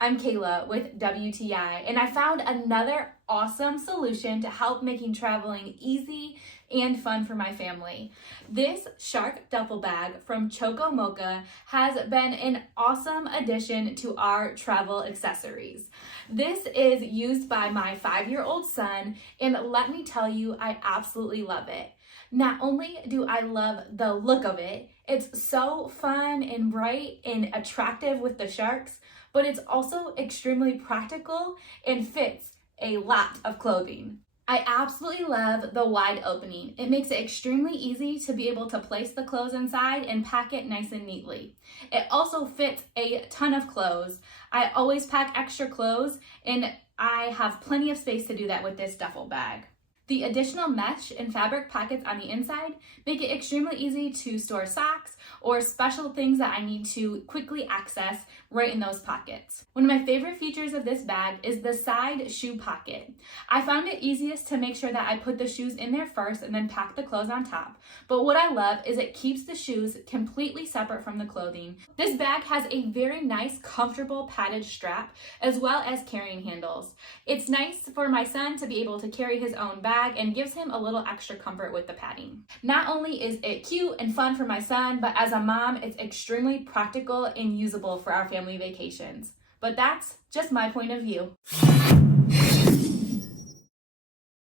I'm Kayla with WTI, and I found another awesome solution to help making traveling easy and fun for my family. This shark duffel bag from Choco Mocha has been an awesome addition to our travel accessories. This is used by my 5-year-old son, and let me tell you, I absolutely love it. Not only do I love the look of it, it's so fun and bright and attractive with the sharks, but it's also extremely practical and fits a lot of clothing. I absolutely love the wide opening. It makes it extremely easy to be able to place the clothes inside and pack it nice and neatly. It also fits a ton of clothes. I always pack extra clothes, and I have plenty of space to do that with this duffel bag. The additional mesh and fabric pockets on the inside make it extremely easy to store socks or special things that I need to quickly access right in those pockets. One of my favorite features of this bag is the side shoe pocket. I found it easiest to make sure that I put the shoes in there first and then pack the clothes on top. But what I love is it keeps the shoes completely separate from the clothing. This bag has a very nice, comfortable padded strap as well as carrying handles. It's nice for my son to be able to carry his own bag and gives him a little extra comfort with the padding. Not only is it cute and fun for my son, but as a mom, it's extremely practical and usable for our family vacations. But that's just my point of view.